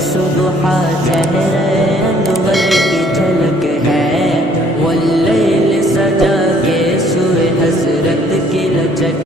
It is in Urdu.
صبح چہرہ انور کی جھلک ہے، واللیل سجا کے سوئے حسرت کی لچک